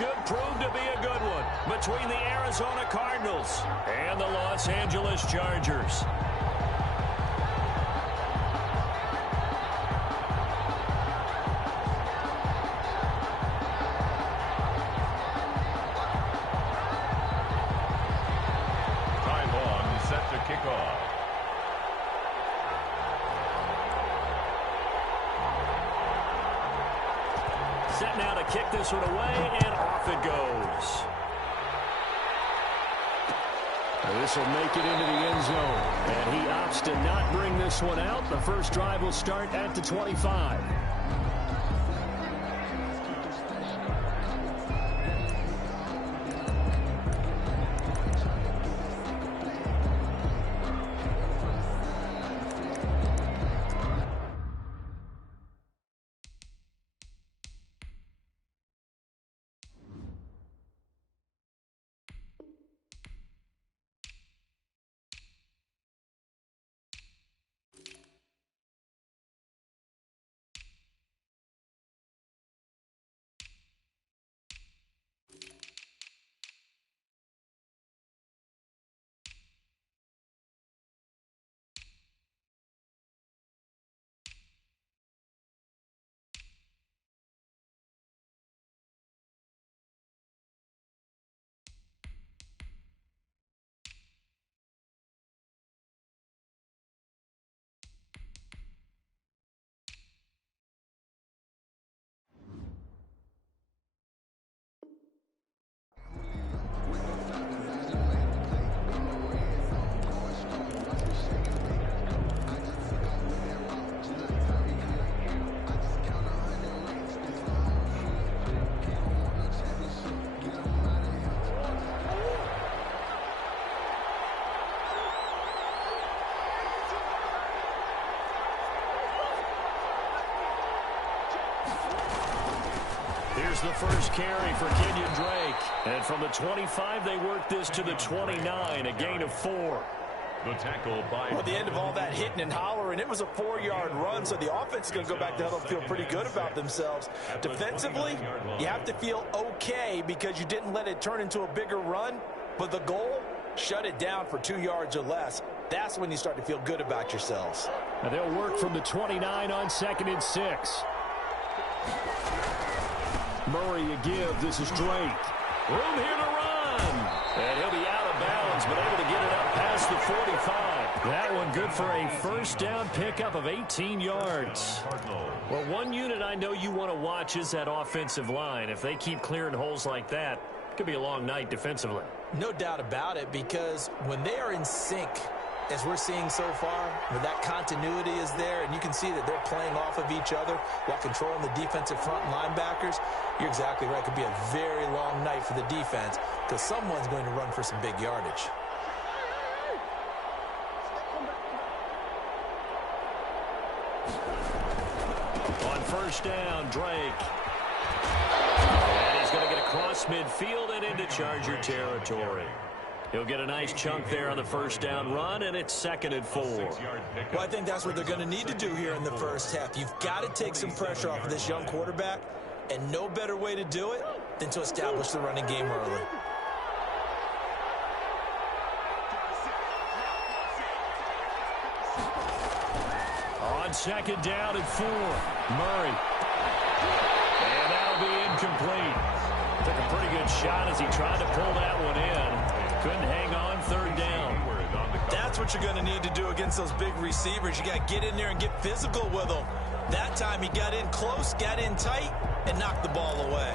should prove to be a good one between the Arizona Cardinals and the Los Angeles Chargers. Time bomb set to kick off. Set now to kick this one away, and off it goes. This will make it into the end zone, and he opts to not bring this one out. The first drive will start at the 25. Here's the first carry for Kenyon Drake. And from the 25, they work this to the 29, a gain of 4. The tackle by... Well, at the end of all that hitting and hollering, it was a 4-yard run, so the offense is going to go back to huddle and feel pretty good about themselves. Defensively, you have to feel okay because you didn't let it turn into a bigger run, but the goal, shut it down for 2 yards or less. That's when you start to feel good about yourselves. Now they'll work from the 29 on 2nd and 6. Murray a give. This is Drake. Room here to run. And he'll be out of bounds, but able to get it up past the 45. That one good for a first down pickup of 18 yards. Well, one unit I know you want to watch is that offensive line. If they keep clearing holes like that, it could be a long night defensively. No doubt about it, because when they are in sync, as we're seeing so far, where that continuity is there, and you can see that they're playing off of each other while controlling the defensive front linebackers, you're exactly right. It could be a very long night for the defense because someone's going to run for some big yardage. On first down, Drake. And he's going to get across midfield and into Charger territory. He'll get a nice chunk there on the first down run, and it's 2nd and 4. Well, I think that's what they're going to need to do here in the first half. You've got to take some pressure off of this young quarterback, and no better way to do it than to establish the running game early. On 2nd down and 4, Murray. And that'll be incomplete. Took a pretty good shot as he tried to pull that one in. Couldn't hang on 3rd down. That's what you're going to need to do against those big receivers. You got to get in there and get physical with them. That time he got in close, got in tight, and knocked the ball away.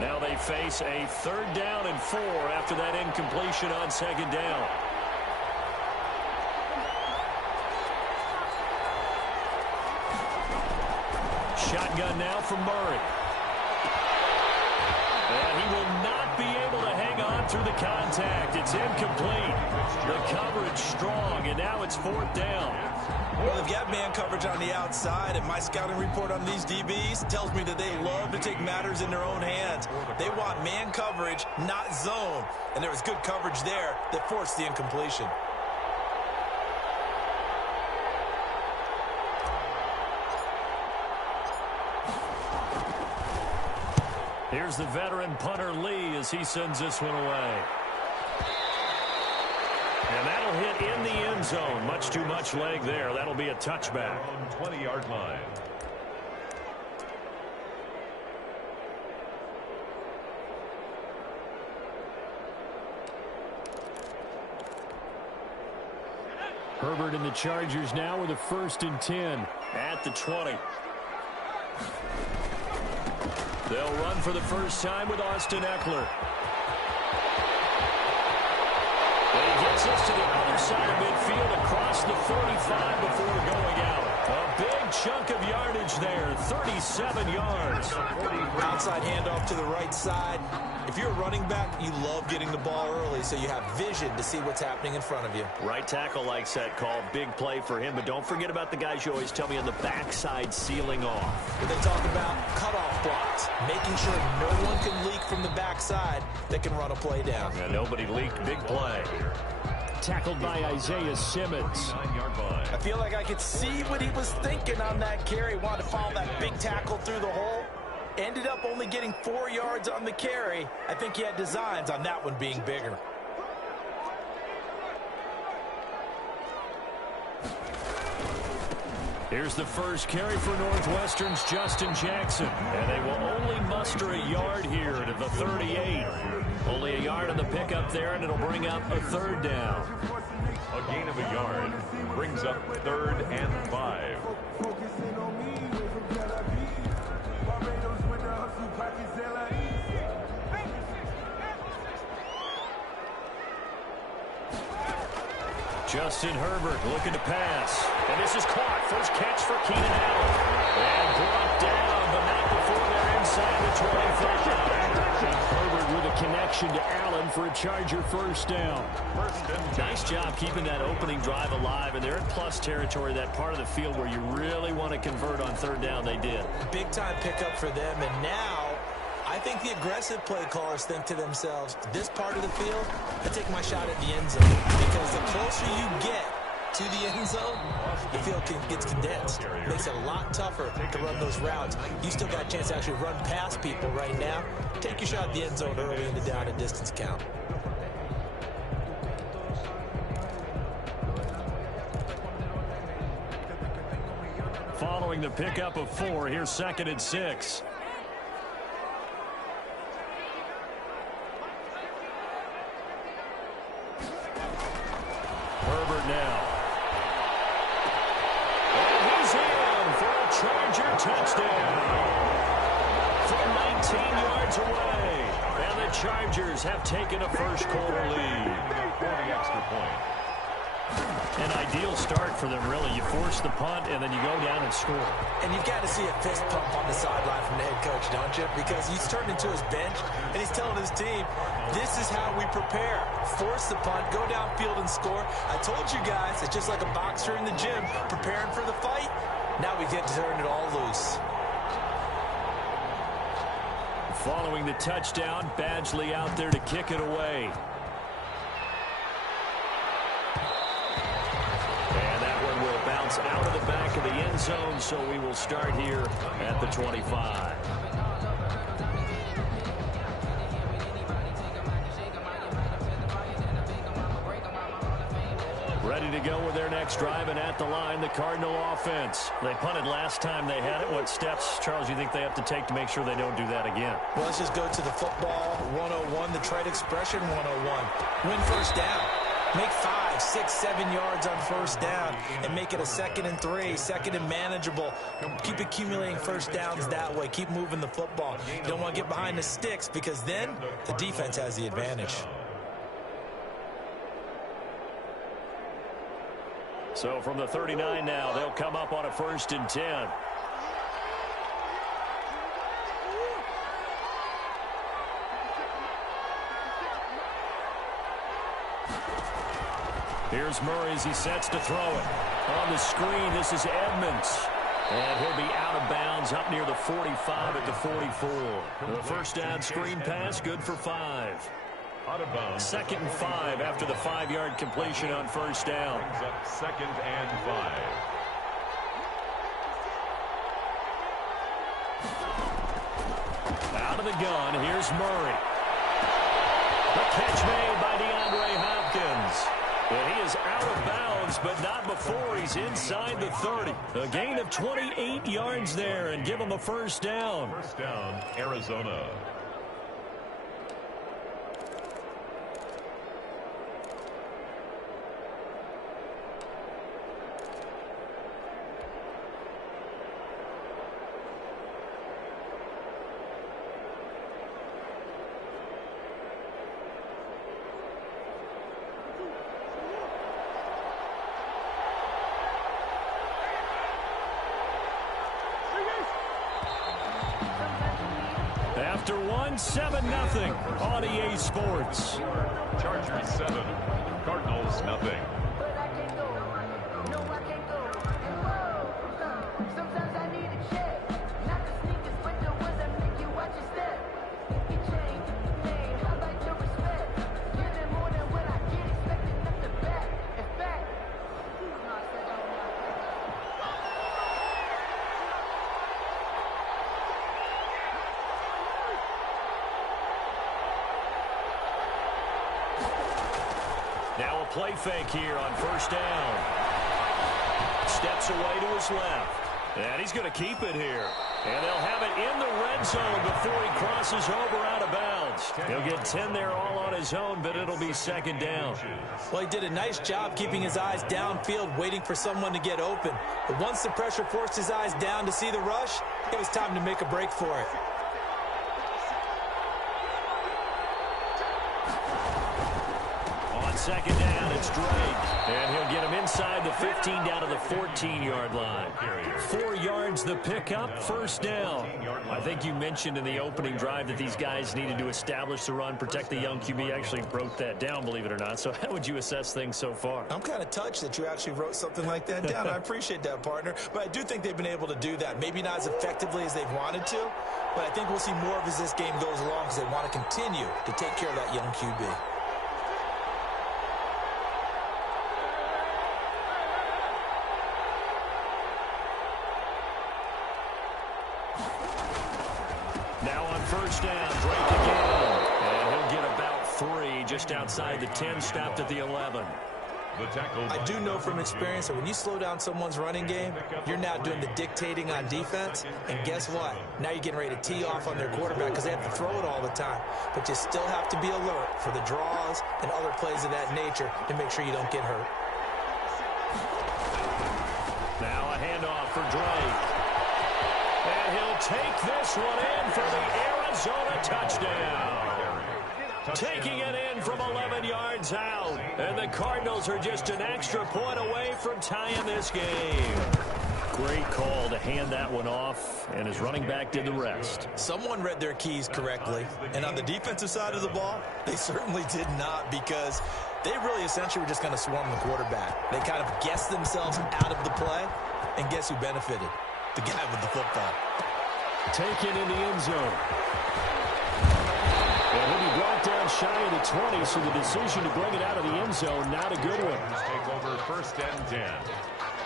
Now they face a 3rd down and 4 after that incompletion on 2nd down. Shotgun now from Murray. And he will not be able to hang on through the contact. It's incomplete. The coverage strong, and now it's fourth down. Well, they've got man coverage on the outside, and my scouting report on these DBs tells me that they love to take matters in their own hands. They want man coverage, not zone. And there was good coverage there that forced the incompletion. Here's the veteran punter Lee as he sends this one away. And that'll hit in the end zone. Much too much leg there. That'll be a touchback. On 20-yard line. Herbert and the Chargers now with a 1st and 10 at the 20. They'll run for the first time with Austin Eckler. And he gets us to the other side of midfield across the 45 before going out. A big chunk of yardage there, 37 yards. Outside handoff to the right side. If you're a running back, you love getting the ball early so you have vision to see what's happening in front of you. Right tackle likes that call. Big play for him. But don't forget about the guys you always tell me on the backside sealing off. When they talk about cutoff blocks, making sure no one can leak from the backside that can run a play down. And nobody leaked. Big play. Tackled by Isaiah Simmons. 9-yard line. I feel like I could see what he was thinking on that carry. Wanted to follow that big tackle through the hole. Ended up only getting 4 yards on the carry. I think he had designs on that one being bigger. Here's the first carry for Northwestern's Justin Jackson. And they will only muster a yard here to the 38. Only a yard on the pickup there, and it'll bring up a 3rd down. A gain of a yard brings up 3rd and 5. Justin Herbert looking to pass. And this is caught. First catch for Keenan Allen. And brought down, but not before they're inside the 25. Herbert with a connection to Allen for a Charger first down. Nice job keeping that opening drive alive. And they're in plus territory, that part of the field where you really want to convert on 3rd down. They did. Big time pickup for them. And now I think the aggressive play callers think to themselves, this part of the field, I take my shot at the end zone. Because the closer you get to the end zone, the field gets condensed. Makes it a lot tougher to run those routes. You still got a chance to actually run past people right now. Take your shot at the end zone early in the down and distance count. Following the pickup of 4, here's 2nd and 6. Herbert now. And he's in for a Charger touchdown. From 19 yards away. And the Chargers have taken a first quarter lead. For the extra point. An ideal start for them, really. You force the punt, and then you go down and score. And you've got to see a fist pump on the sideline from the head coach, don't you? Because he's turned into his bench, and he's telling his team, this is how we prepare. Force the punt, go downfield and score. I told you guys, it's just like a boxer in the gym, preparing for the fight. Now we get to turn it all loose. Following the touchdown, Badgley out there to kick it away. Out of the back of the end zone, so we will start here at the 25. Ready to go with their next drive, and at the line, the Cardinal offense. They punted last time they had it. What steps, Charles, you think they have to take to make sure they don't do that again? Well, let's just go to the football 101, the trade expression 101. Win first down. Make 5, 6, 7 yards on first down and make it a 2nd and 3, 2nd and manageable. Keep accumulating first downs that way. Keep moving the football. You don't want to get behind the sticks because then the defense has the advantage. So from the 39 now, they'll come up on a 1st and 10. Here's Murray as he sets to throw it. On the screen, this is Edmonds. And he'll be out of bounds up near the 45 at the 44. The first down screen pass, good for 5. Out of bounds. 2nd and 5 after the 5-yard completion on first down. Brings up 2nd and 5. Out of the gun, here's Murray. The catch made by DeAndre Hopkins. And he is out of bounds, but not before he's inside the 30. A gain of 28 yards there, and give him a first down. First down, Arizona. After 7-0 on EA Sports. Chargers 7, Cardinals nothing. Now a play fake here on first down. Steps away to his left. And he's going to keep it here. And they'll have it in the red zone before he crosses over out of bounds. He'll get 10 there all on his own, but it'll be 2nd down. Well, he did a nice job keeping his eyes downfield, waiting for someone to get open. But once the pressure forced his eyes down to see the rush, it was time to make a break for it. On 2nd down, it's Drake. And he'll get him inside the 15 down to the 14-yard line. 4 yards the pickup, first down. I think you mentioned in the opening drive that these guys needed to establish the run, protect the young QB. Actually broke that down, believe it or not. So how would you assess things so far? I'm kind of touched that you actually wrote something like that down. I appreciate that, partner. But I do think they've been able to do that. Maybe not as effectively as they've wanted to, but I think we'll see more of as this game goes along because they want to continue to take care of that young QB. Now on first down, Drake again. And he'll get about 3 just outside the 10, stopped at the 11. I do know from experience that when you slow down someone's running game, you're now doing the dictating on defense. And guess what? Now you're getting ready to tee off on their quarterback because they have to throw it all the time. But you still have to be alert for the draws and other plays of that nature to make sure you don't get hurt. Now a handoff for Drake. And he'll take this one in for the Arizona touchdown. Taking it in from 11 yards out. And the Cardinals are just an extra point away from tying this game. Great call to hand that one off, and his running back did the rest. Someone read their keys correctly, and on the defensive side of the ball, they certainly did not, because they really essentially were just going to swarm the quarterback. They kind of guessed themselves out of the play, and guess who benefited? The guy with the football. Taken in the end zone. And he'll be brought down shy of the 20, so the decision to bring it out of the end zone, not a good one. Take over 1st and 10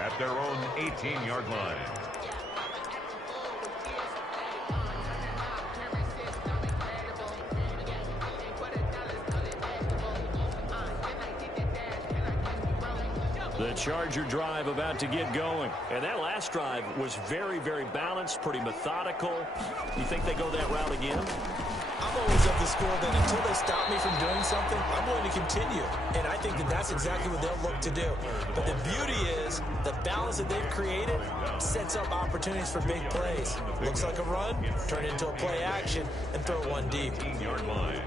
at their own 18-yard line. The Charger drive about to get going. And that last drive was very, very balanced, pretty methodical. You think they go that route again? I'm always of the school that until they stop me from doing something, I'm willing to continue. And I think that that's exactly what they'll look to do. But the beauty is the balance that they've created sets up opportunities for big plays. Looks like a run, turn it into a play action, and throw one deep. 18-yard line.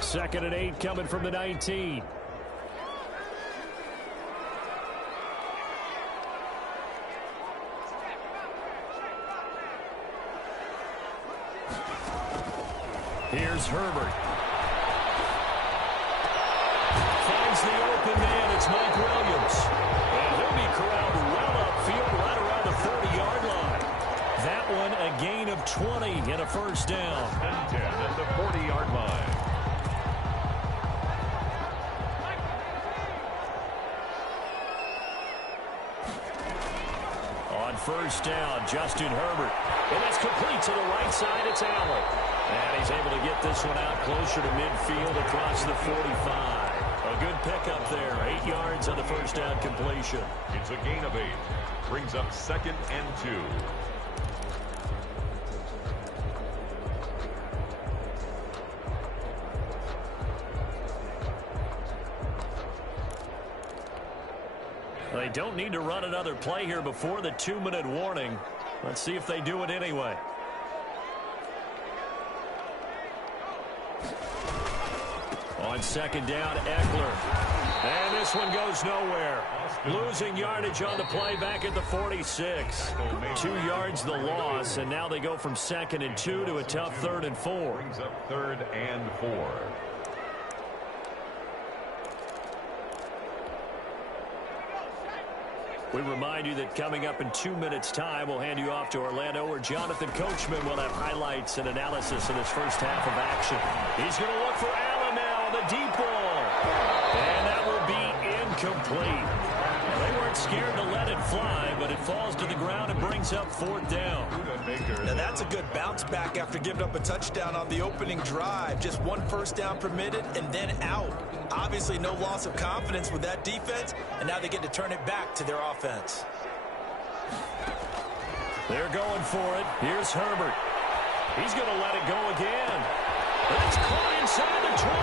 2nd and 8 coming from the 19. Here's Herbert. open man, it's Mike Williams. And he'll be corralled well upfield right around the 40-yard line. That one a gain of 20 and a first down. And 10 at the 40-yard line. On first down, Justin Herbert. And that's complete to the right side. It's Allen. And he's able to get this one out closer to midfield across the 45. A good pickup there. 8 yards on the first down completion. It's a gain of 8. Brings up 2nd and 2. They don't need to run another play here before the 2-minute warning. Let's see if they do it anyway. On second down, Eckler. And this one goes nowhere. Losing yardage on the play back at the 46. 2 yards the loss, and now they go from 2nd and 2 to a tough 3rd and 4. Brings up 3rd and 4. We remind you that coming up in 2 minutes' time, we'll hand you off to Orlando, where Jonathan Coachman will have highlights and analysis of this first half of action. He's going to look for Allen now on the deep ball. And that will be incomplete. They weren't scared to let it fly, but it falls to the ground and brings up 4th down. Now that's a good bounce back after giving up a touchdown on the opening drive. Just 1 first down permitted and then out. Obviously no loss of confidence with that defense, and now they get to turn it back to their offense. They're going for it. Here's Herbert. He's going to let it go again. That's caught inside the 20.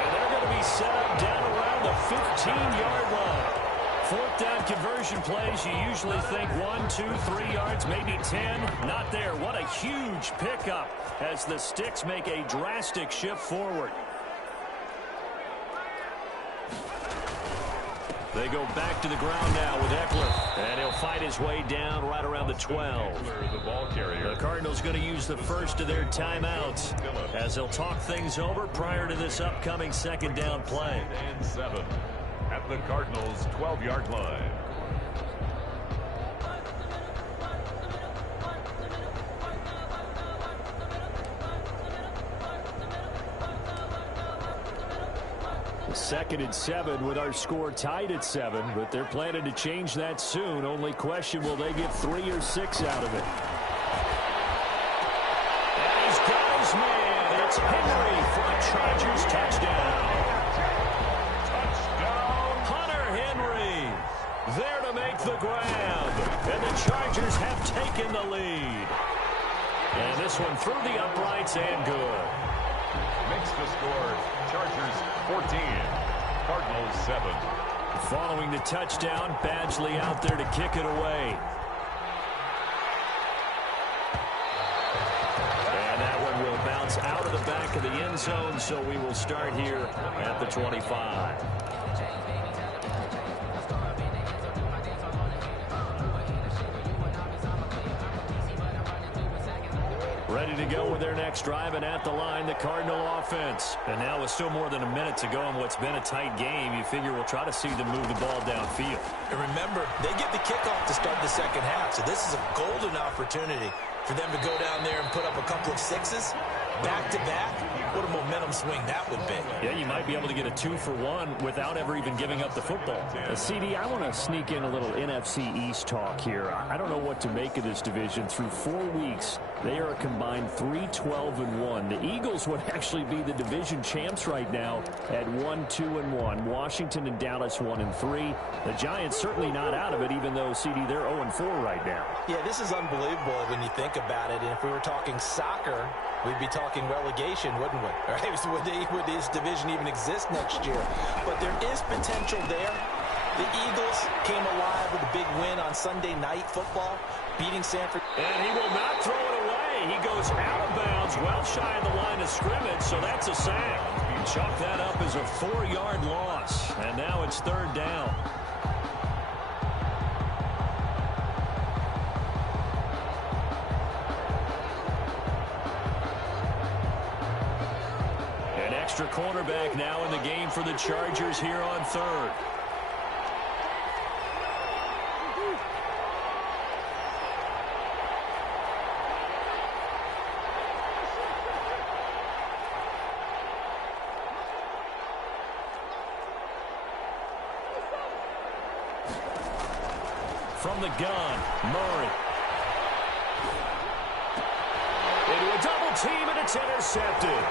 And they're going to be set up down around the 15-yard line. 4th down conversion plays, you usually think 1, 2, 3 yards, maybe 10. Not there. What a huge pickup as the Sticks make a drastic shift forward. They go back to the ground now with Eckler. And he'll fight his way down right around the 12. The ball carrier. The Cardinals going to use the first of their timeouts as they'll talk things over prior to this upcoming 2nd down play. And 7 at the Cardinals' 12-yard line. Second and 7 with our score tied at 7, but they're planning to change that soon. Only question, will they get 3 or 6 out of it? And he's got his man. It's Henry for a Chargers touchdown. Touchdown. Hunter Henry there to make the grab. And the Chargers have taken the lead. And this one through the uprights and good. Makes the score Chargers 14, Cardinals 7. Following the touchdown, Badgley out there to kick it away. And that one will bounce out of the back of the end zone, so we will start here at the 25. Ready to go with their next drive, and at the line, the Cardinal offense. And now with still more than a minute to go in what's been a tight game, you figure we'll try to see them move the ball downfield. And remember, they get the kickoff to start the second half, so this is a golden opportunity for them to go down there and put up a couple of 6s back-to-back. What a momentum swing that would be. Yeah, you might be able to get a 2-for-1 without ever even giving up the football. CD, I want to sneak in a little NFC East talk here. I don't know what to make of this division. Through 4 weeks, they are a combined 3-12-1. The Eagles would actually be the division champs right now at 1-2-1. Washington and Dallas 1-3. The Giants certainly not out of it, even though, CD, they're 0-4 right now. Yeah, this is unbelievable when you think about it. And if we were talking soccer, we'd be talking relegation, wouldn't we? Right? Would this division even exist next year? But there is potential there. The Eagles came alive with a big win on Sunday Night Football, beating Sanford. And he will not throw it away. He goes out of bounds, well shy of the line of scrimmage, so that's a sack. You chalk that up as a 4-yard loss. And now it's 3rd down. extra cornerback now in the game for the Chargers here on third. From the gun, Murray. Into a double team, and it's intercepted.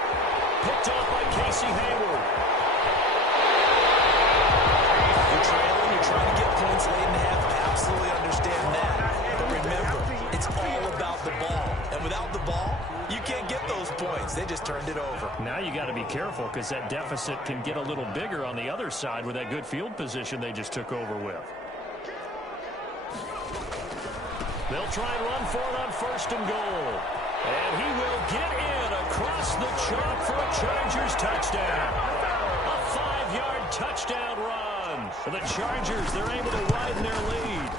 Picked off by Casey Hayward. You're trailing, you're trying to get points late in the half. I absolutely understand that. But remember, it's all about the ball. And without the ball, you can't get those points. They just turned it over. Now you got to be careful because that deficit can get a little bigger on the other side with that good field position they just took over with. They'll try and run for it on first and goal. And he will get in across the chalk for a Chargers touchdown. A 5-yard touchdown run. For the Chargers, they're able to widen their lead.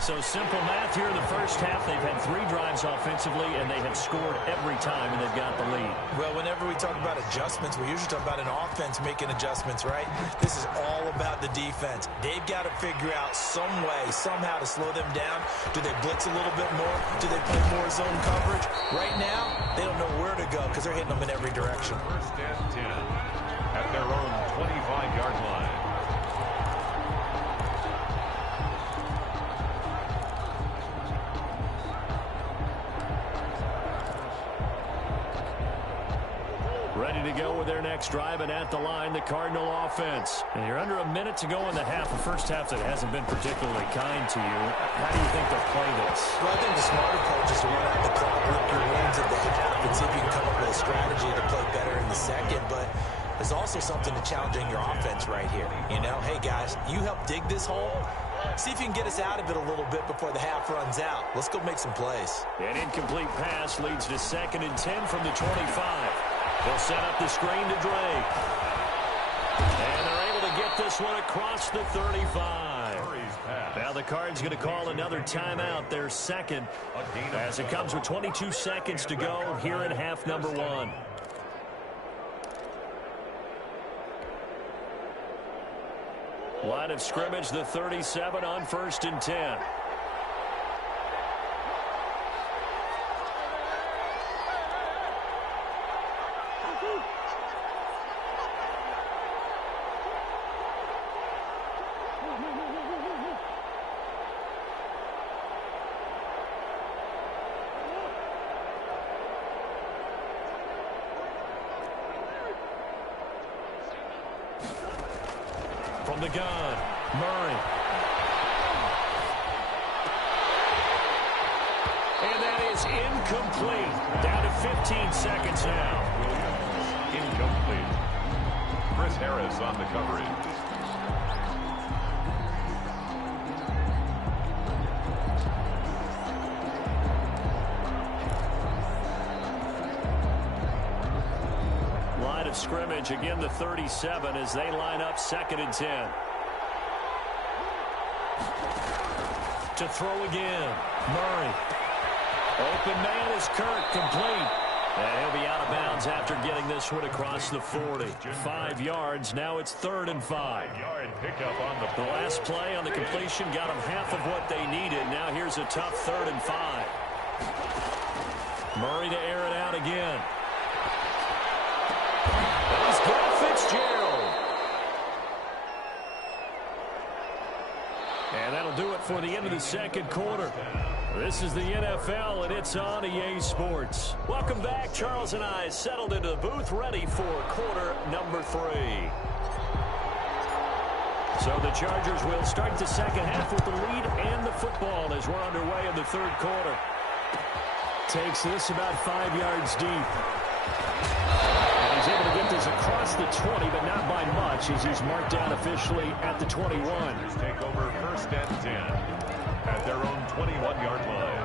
So simple math here in the first half. They've had 3 drives offensively, and they have scored every time, and they've got the lead. Well, whenever we talk about adjustments, we usually talk about an offense making adjustments, right? This is all about the defense. They've got to figure out some way, somehow to slow them down. Do they blitz a little bit more? Do they play more zone coverage? Right now, they don't know where to go because they're hitting them in every direction. First and 10 at their own 25-yard line. Ready to go with their next drive, and at the line, the Cardinal offense. And you're under a minute to go in the half, a first half that hasn't been particularly kind to you. How do you think they'll play this? Well, I think the smart approach is to run out the clock, lick your wins if they have, and see if you can come up with a strategy to play better in the second. But there's also something to challenging your offense right here. You know, hey, guys, you help dig this hole. See if you can get us out of it a little bit before the half runs out. Let's go make some plays. An incomplete pass leads to 2nd and 10 from the 25. They'll set up the screen to Drake. And they're able to get this one across the 35. Now the Cards going to call another timeout, their second, as it comes with 22 seconds to go here in half number 1. Line of scrimmage, the 37 on 1st and 10. From the gun, Murray. And that is incomplete. Down to 15 seconds now. Incomplete. Chris Harris on the coverage. Line of scrimmage, again the 37 as they line up 2nd and 10. To throw again, Murray. Open man is Kirk, complete. And he'll be out of bounds after getting this one across the 40. 5 yards, now it's 3rd and 5. Yard pickup on the last play on the completion got them half of what they needed. Now here's a tough 3rd and 5. Murray to air it out again. He's got Fitzgerald. And that'll do it for the end of the 2nd quarter. This is the NFL, and it's on EA Sports. Welcome back. Charles and I settled into the booth, ready for quarter number 3. So the Chargers will start the 2nd half with the lead and the football as we're underway in the 3rd quarter. Takes this about 5 yards deep. He's able to get this across the 20, but not by much as he's marked down officially at the 21. Take over 1st and 10 at their own 21-yard line.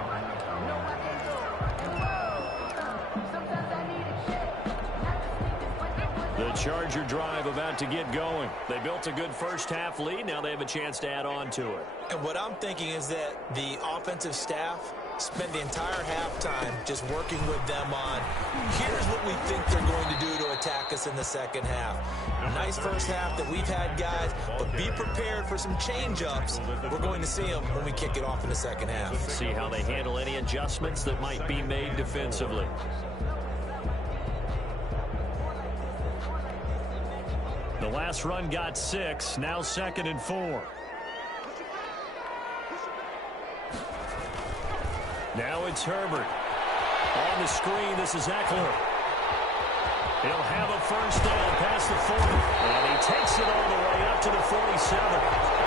The Charger drive about to get going. They built a good first-half lead. Now they have a chance to add on to it. And what I'm thinking is that the offensive staff spent the entire halftime just working with them on, here's what we think they're going to do to attack us in the second half. Nice first half that we've had, guys, but be prepared for some change-ups. We're going to see them when we kick it off in the second half. See how they handle any adjustments that might be made defensively. The last run got 6, now 2nd and 4. Now it's Herbert. On the screen, this is Eckler. He'll have a first down past the 40. And he takes it all the way up to the 47.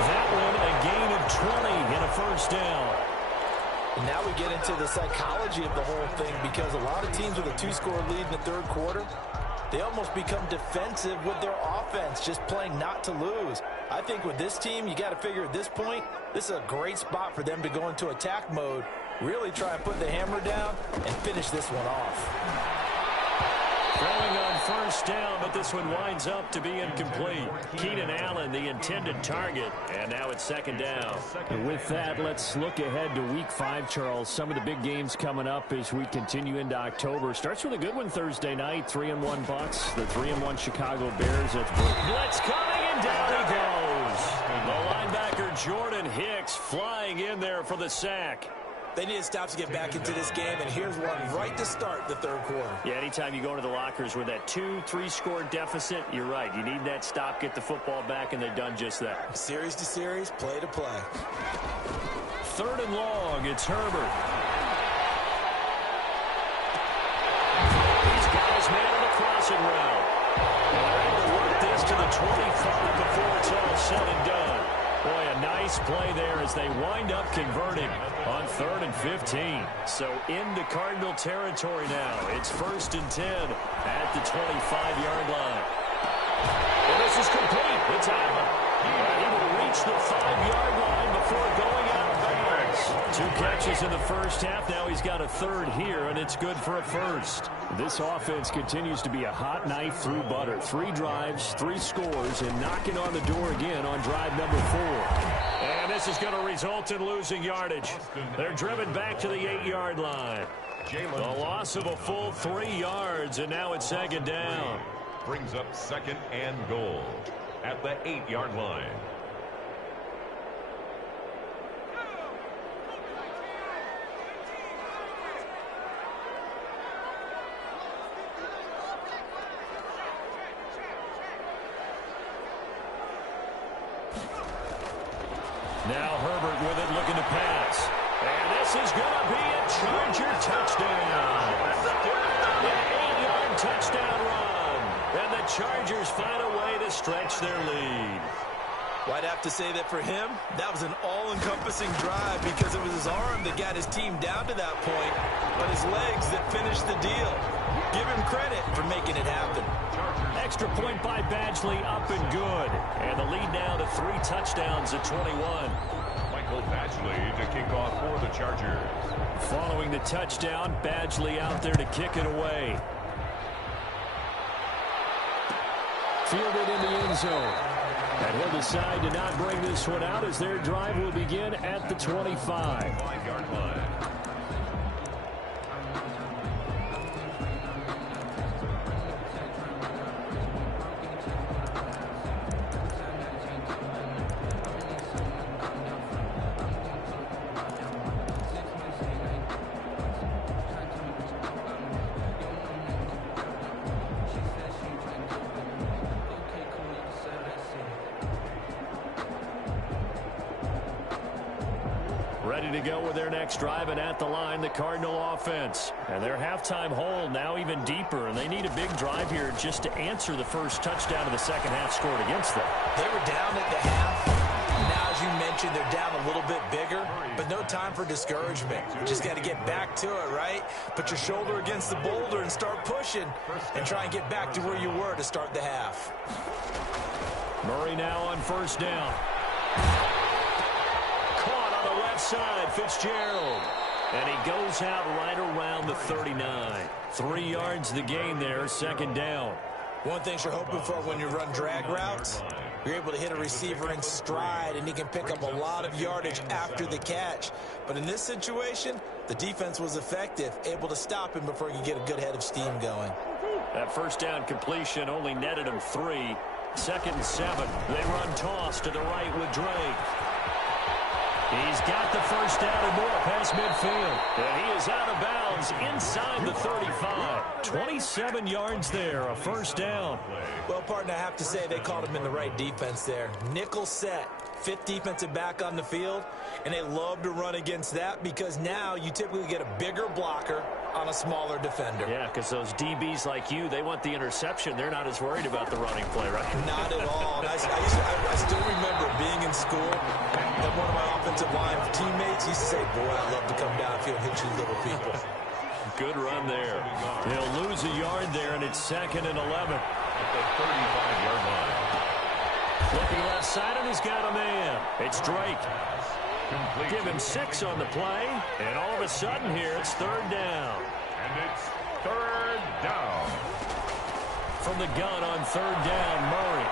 That one a gain of 20 and a first down. And now we get into the psychology of the whole thing, because a lot of teams with a 2-score lead in the third quarter, they almost become defensive with their offense, just playing not to lose. I think with this team, you got to figure at this point, this is a great spot for them to go into attack mode, really try and put the hammer down and finish this one off. Throwing on first down, but this one winds up to be incomplete. Keenan Allen, the intended target, and now it's 2nd down. And with that, let's look ahead to Week 5, Charles. Some of the big games coming up as we continue into October. Starts with a good one Thursday night, 3-1 Bucs, the 3-1 Chicago Bears. Blitz coming, and down he goes. The linebacker Jordan Hicks flying in there for the sack. They need to stop to get back into this game, and here's one right to start the third quarter. Yeah, anytime you go into the lockers with that 2-3-score deficit, you're right. You need that stop, get the football back, and they've done just that. Series to series, play to play. 3rd and long, it's Herbert. He's got his man on the crossing route. And they're able to work this to the 25 before it's all said and done. Boy, a nice play there as they wind up converting on 3rd and 15. So into Cardinal territory now. It's 1st and 10 at the 25-yard line. And this is complete. It's Allen. And he will reach the 5-yard line before going out of bounds. 2 catches in the first half. Now he's got a 3rd here, and it's good for a 1st. This offense continues to be a hot knife through butter. 3 drives, 3 scores, and knocking on the door again on drive number 4. And this is going to result in losing yardage. They're driven back to the 8-yard line. The loss of a full 3 yards, and now it's 2nd down. Brings up 2nd and goal at the 8-yard line. Now Herbert with it, looking to pass. And this is going to be a Charger touchdown. An 8-yard touchdown run. And the Chargers find a way to stretch their lead. Well, I'd have to say that for him, that was an all-encompassing drive, because it was his arm that got his team down to that point, but his legs that finished the deal. Give him credit for making it happen. Extra point by Badgley, up and good. And the lead now to 3 touchdowns at 21. Michael Badgley to kick off for the Chargers. Following the touchdown, Badgley out there to kick it away. Fielded in the end zone. And he'll decide to not bring this one out as their drive will begin at the 25. 5-yard line. Ready to go with their next drive, and at the line, the Cardinal offense. And their halftime hole now even deeper, and they need a big drive here just to answer the first touchdown of the second half scored against them. They were down at the half. Now, as you mentioned, they're down a little bit bigger, but no time for discouragement. You just got to get back to it, right? Put your shoulder against the boulder and start pushing, and try and get back to where you were to start the half. Murray now on first down. Caught on the left side, Fitzgerald. And he goes out right around the 39. 3 yards the gain there, second down. One thing you're hoping for when you run drag routes, you're able to hit a receiver in stride, and he can pick up a lot of yardage after the catch. But in this situation, the defense was effective, able to stop him before he could get a good head of steam going. That first down completion only netted him 3. 2nd and 7. They run toss to the right with Drake. He's got the first down and more past midfield. And he is out of bounds inside the 35. 27 yards there, a first down. Well, partner, I have to say they called him in the right defense there. Nickel set, 5th defensive back on the field, and they love to run against that because now you typically get a bigger blocker on a smaller defender. Yeah, because those DBs like you, they want the interception. They're not as worried about the running play, right? Not at all. And I still remember being in school, and one of my offensive line teammates used to say, boy, I'd love to come downfield and hit you little people. Good run there. He'll lose a yard there, and it's 2nd and 11. At the 35-yard line. Looking left side, and he's got a man. It's Drake. Give him 6 on the play, and all of a sudden here, it's 3rd down. And it's 3rd down. From the gun on 3rd down, Murray.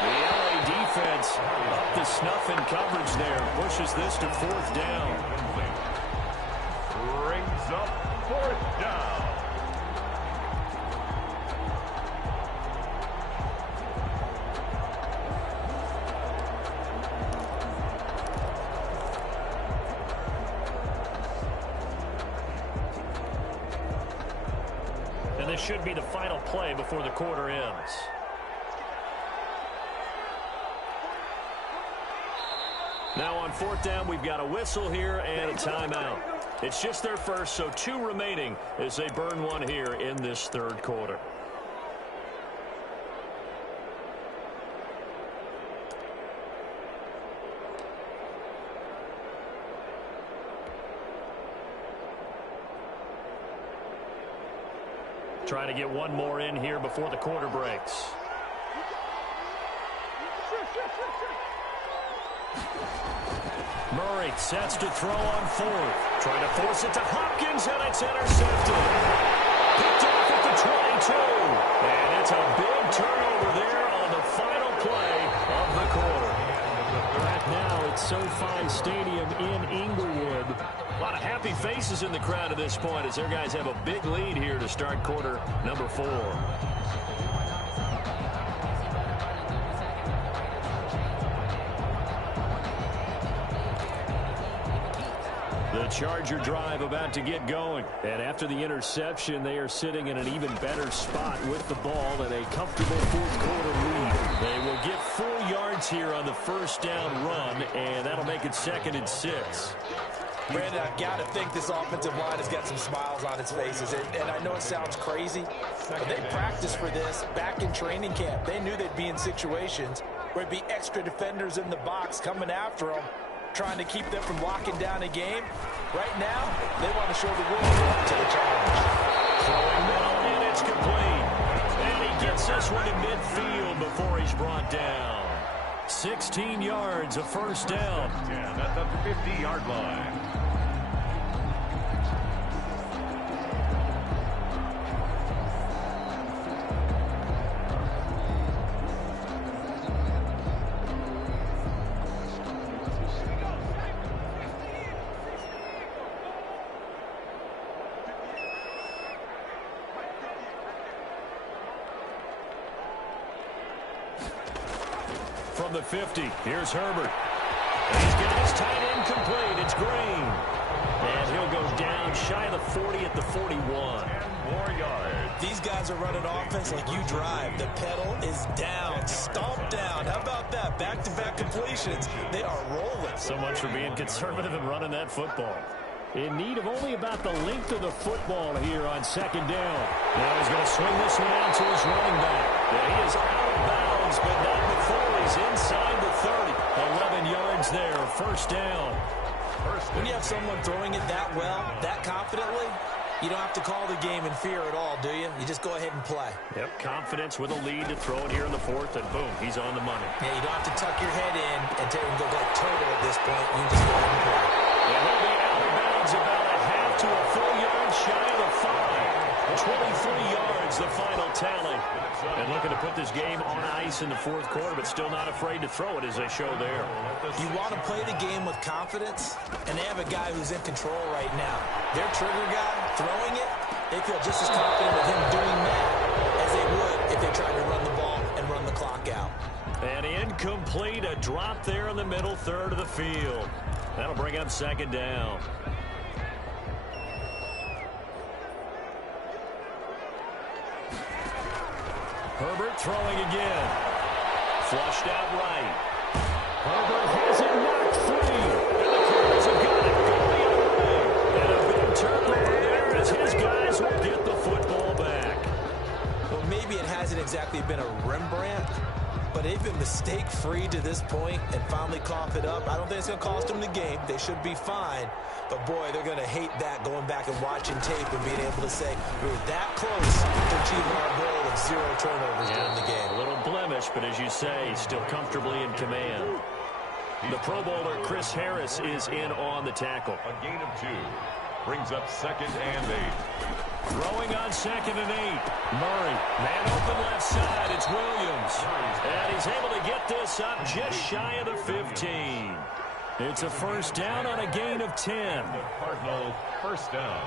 The LA defense up to snuff in coverage there. Pushes this to 4th down. Brings up 4th down. And this should be the final play before the quarter ends. Now on 4th down, we've got a whistle here and a timeout. It's just their first, so 2 remaining as they burn one here in this 3rd quarter. Trying to get one more in here before the quarter breaks. Murray sets to throw on 4th. Trying to force it to Hopkins, and it's intercepted. Picked off at the 22. And it's a big turnover there on the final play of the quarter. Right now, it's SoFi Stadium in Inglewood. A lot of happy faces in the crowd at this point as their guys have a big lead here to start quarter number 4. The Charger drive about to get going. And after the interception, they are sitting in an even better spot with the ball and a comfortable 4th quarter lead. They will get 4 yards here on the first down run, and that'll make it 2nd and 6. Brandon, I've got to think this offensive line has got some smiles on its faces. And I know it sounds crazy, but they practiced for this back in training camp. They knew they'd be in situations where it'd be extra defenders in the box coming after them, trying to keep them from locking down a game. Right now, they want to show the world they're up to the challenge. Throwing middle, and it's complete. And he gets this one in midfield before he's brought down. 16 yards, a first down. Yeah, that's at the 50-yard line. From the 50, here's Herbert. And he's getting his tight end complete. It's Green. And he'll go down shy of the 40 at the 41. 10 more yards. These guys are running offense like you drive. The pedal is down, stomped down. How about that? Back-to-back completions. They are rolling. So much for being conservative and running that football. In need of only about the length of the football here on 2nd down. Now he's going to swing this one out to his running back. Yeah, he is out of bounds, but not before he's inside the 30. 11 yards there, first down. When you have someone throwing it that well, that confidently, you don't have to call the game in fear at all, do you? You just go ahead and play. Yep, confidence with a lead to throw it here in the 4th, and boom, he's on the money. Yeah, you don't have to tuck your head in and go like turtle at this point. You just go ahead and play. And he'll be out of bounds about a half to a full yard shy of the 5. 23 yards, the final tally. And looking to put this game on ice in the fourth quarter, but still not afraid to throw it as they show there. You want to play the game with confidence, and they have a guy who's in control right now. Their trigger guy throwing it, they feel just as confident with him doing that as they would if they tried to run the ball and run the clock out. And incomplete, a drop there in the middle third of the field. That'll bring up second down. Herbert throwing again. Flushed out right. Herbert has it knocked free. And the Cardinals have got it going the other way. And a big turnover there as his guys will get the football back. Well, maybe it hasn't exactly been a Rembrandt, but they've been mistake-free to this point and finally cough it up. I don't think it's going to cost them the game. They should be fine. But, boy, they're going to hate that, going back and watching tape and being able to say, we were that close to achieving our goal of 0 turnovers during the game. A little blemish, but as you say, still comfortably in command. The Pro Bowler, Chris Harris, is in on the tackle. A gain of 2. Brings up second and 8. Throwing on second and 8. Murray, man open left side. It's Williams. And he's able to get this up just shy of the 15. It's a first down on a gain of 10. Cardinals first down.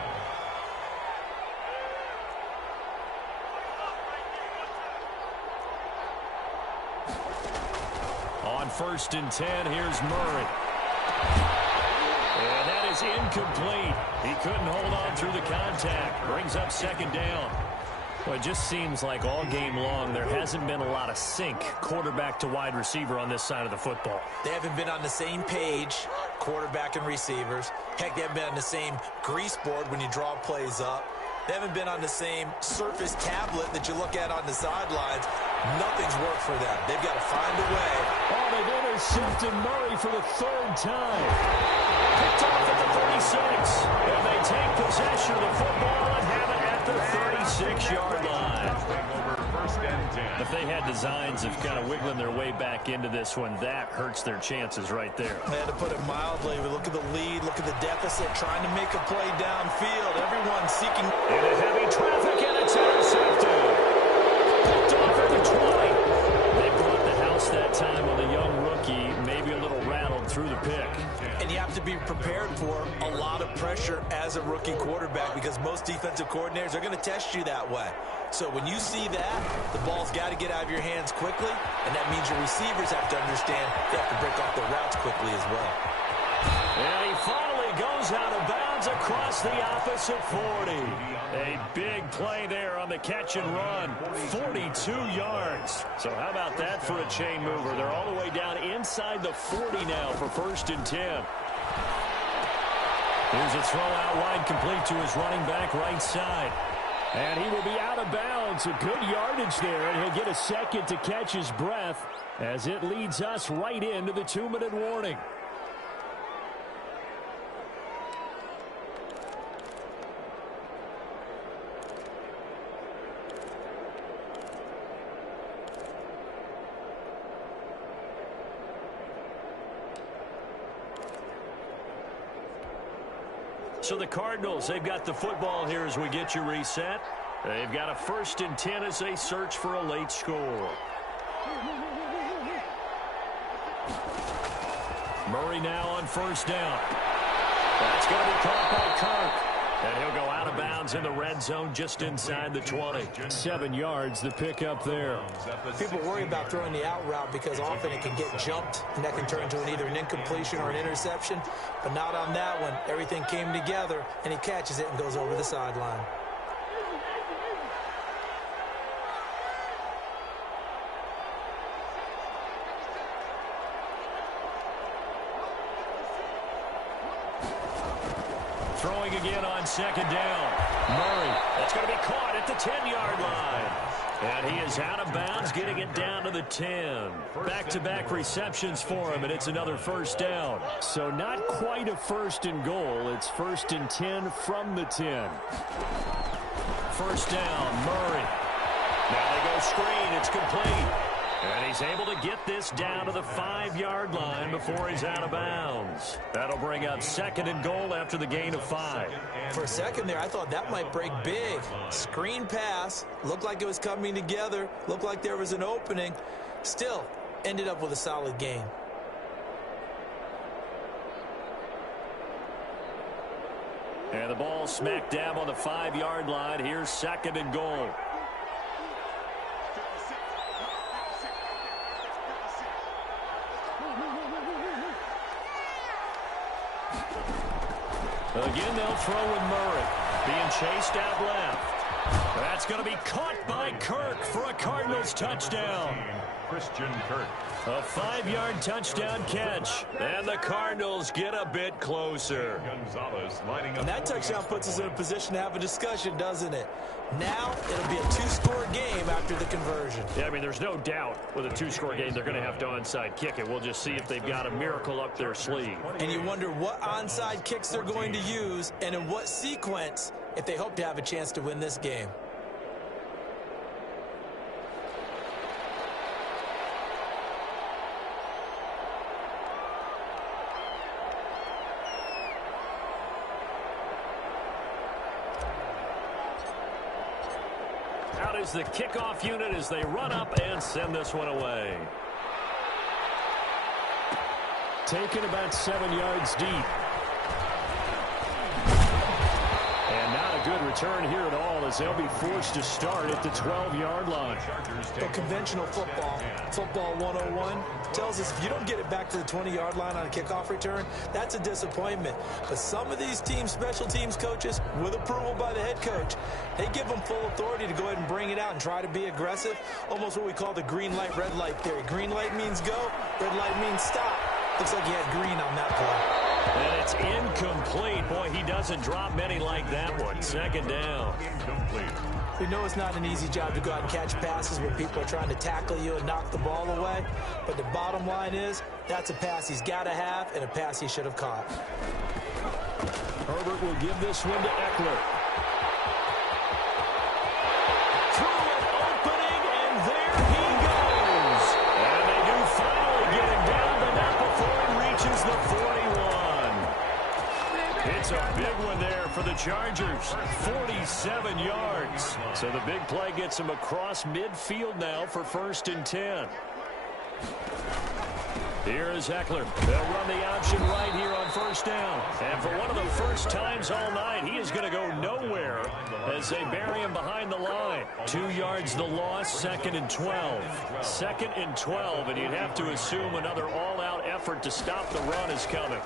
On first and 10, here's Murray. And that is incomplete. He couldn't hold on through the contact. Brings up second down. Well, it just seems like all game long there hasn't been a lot of sync quarterback to wide receiver on this side of the football. They haven't been on the same page, quarterback and receivers. Heck, they haven't been on the same grease board when you draw plays up. They haven't been on the same surface tablet that you look at on the sidelines. Nothing's worked for them. They've got to find a way. Oh, they've intercepted Murray for the third time. Picked off at the 36. And they take possession of the football and have it at the 36-yard line. First and 10. If they had designs of kind of wiggling their way back into this one, that hurts their chances right there. They had to put it mildly. We look at the lead, look at the deficit, trying to make a play downfield. Everyone seeking. Into heavy traffic, and it's intercepted. Picked off at the 20. They brought the house that time on the young rookie, maybe a little rattled through the pick. And you have to be prepared for a lot of pressure as a rookie quarterback because most defensive coordinators are going to test you that way. So when you see that, the ball's got to get out of your hands quickly, and that means your receivers have to understand they have to break off their routes quickly as well. And he finally goes out of bounds across the opposite 40. A big play there on the catch and run. 42 yards. So how about that for a chain mover? They're all the way down inside the 40 now for first and 10. Here's a throw out wide, complete to his running back right side. And he will be out of bounds. A good yardage there, and he'll get a second to catch his breath as it leads us right into the 2-minute warning. So the Cardinals, they've got the football here as we get you reset. They've got a first and 10 as they search for a late score. Murray now on first down. That's going to be caught by Kirk. And he'll go out of bounds in the red zone just inside the 20. 7 yards, the pickup there. People worry about throwing the out route because often it can get jumped, and that can turn into either an incompletion or an interception. But not on that one. Everything came together, and he catches it and goes over the sideline. Throwing again on second down. Murray, that's going to be caught at the 10-yard line. And he is out of bounds, getting it down to the 10. Back-to-back receptions for him, and it's another first down. So not quite a first and goal. It's first and 10 from the 10. First down, Murray. Now they go screen. It's complete. And he's able to get this down to the 5-yard line before he's out of bounds. That'll bring up 2nd and goal after the gain of 5. For a second there, I thought that might break big. Screen pass. Looked like it was coming together. Looked like there was an opening. Still, ended up with a solid gain. And the ball smack dab on the 5-yard line. Here's 2nd and goal. Again, they'll throw with Murray. Being chased out left. That's going to be caught by Kirk for a Cardinals touchdown. Christian Kirk. A 5-yard touchdown catch. And the Cardinals get a bit closer. Gonzalez lining up. And that touchdown puts us in a position to have a discussion, doesn't it? Now it'll be a 2-score game after the conversion. Yeah, I mean, there's no doubt with a 2-score game they're going to have to onside kick it. We'll just see if they've got a miracle up their sleeve. And you wonder what onside kicks they're going to use and in what sequence if they hope to have a chance to win this game. Out is the kickoff unit as they run up and send this one away. Taken about 7 yards deep. And not a good return here at all as they'll be forced to start at the 12-yard line. But conventional football 101, tells us if you don't get it back to the 20-yard line on a kickoff return, that's a disappointment. But some of these teams, special teams coaches, with approval by the head coach, they give them full authority to go ahead and bring it out and try to be aggressive, almost what we call the green light, red light theory. Green light means go, red light means stop. Looks like he had green on that play. And it's incomplete. Boy, he doesn't drop many like that one. 2nd down. Incomplete. We know it's not an easy job to go out and catch passes when people are trying to tackle you and knock the ball away. But the bottom line is, that's a pass he's got to have and a pass he should have caught. Herbert will give this one to Eckler. Through an opening, and there he goes. And they do finally get him down, but not before he reaches the 41. It's a big one there for the Chargers. 47 yards. So the big play gets him across midfield now for 1st and 10. Here is Eckler. They'll run the option right here on 1st down. And for one of the first times all night, he is going to go nowhere as they bury him behind the line. 2 yards the loss, 2nd and 12. 2nd and 12, and you'd have to assume another all-out effort to stop the run is coming.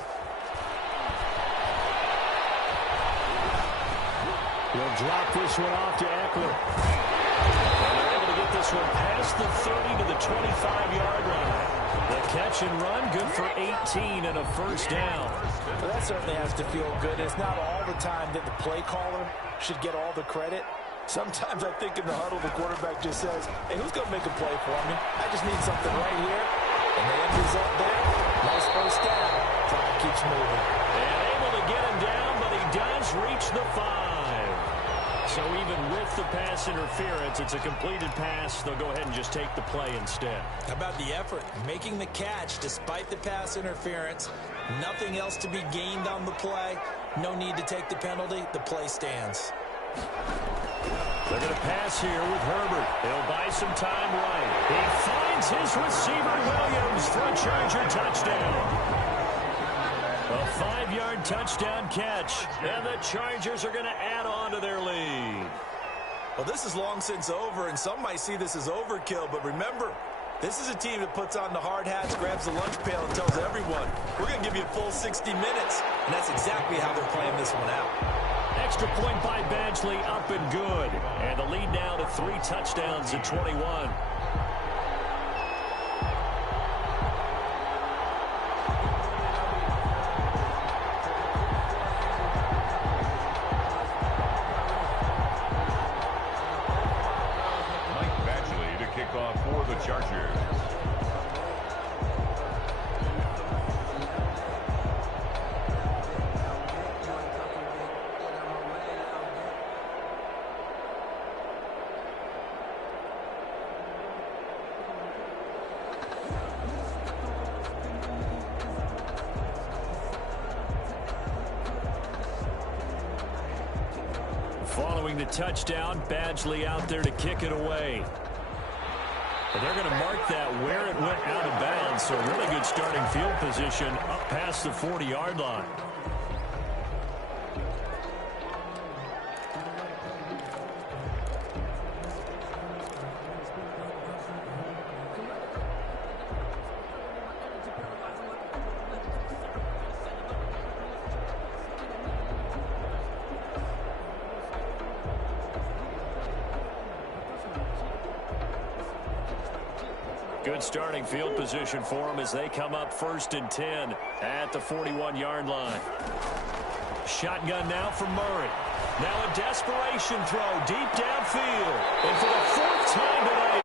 He'll drop this one off to Eckler. And they're able to get this one past the 30 to the 25-yard line. The catch and run, good for 18 and a 1st down. Well, that certainly has to feel good. It's not all the time that the play caller should get all the credit. Sometimes I think in the huddle, the quarterback just says, hey, who's going to make a play for me? I just need something right here. And the end result there, nice 1st down. Clock keeps moving. And able to get him down, but he does reach the 5. So even with the pass interference, it's a completed pass. They'll go ahead and just take the play instead. How about the effort? Making the catch despite the pass interference. Nothing else to be gained on the play. No need to take the penalty. The play stands. They're going to pass here with Herbert. He'll buy some time right. He finds his receiver, Williams, for a Charger touchdown. A 5-yard touchdown catch, and the Chargers are going to add on to their lead. Well, this is long since over, and some might see this as overkill, but remember, this is a team that puts on the hard hats, grabs the lunch pail, and tells everyone, we're going to give you a full 60 minutes, and that's exactly how they're playing this one out. Extra point by Badgley, up and good. And the lead now to 3 touchdowns at 21. For the Chargers. Following the touchdown, Badgley out there to kick it away. And they're going to mark that where it went out of bounds, so really good starting field position up past the 40-yard line. Good starting field position for them as they come up 1st and 10 at the 41-yard line. Shotgun now for Murray. Now a desperation throw deep downfield. And for the 4th time today,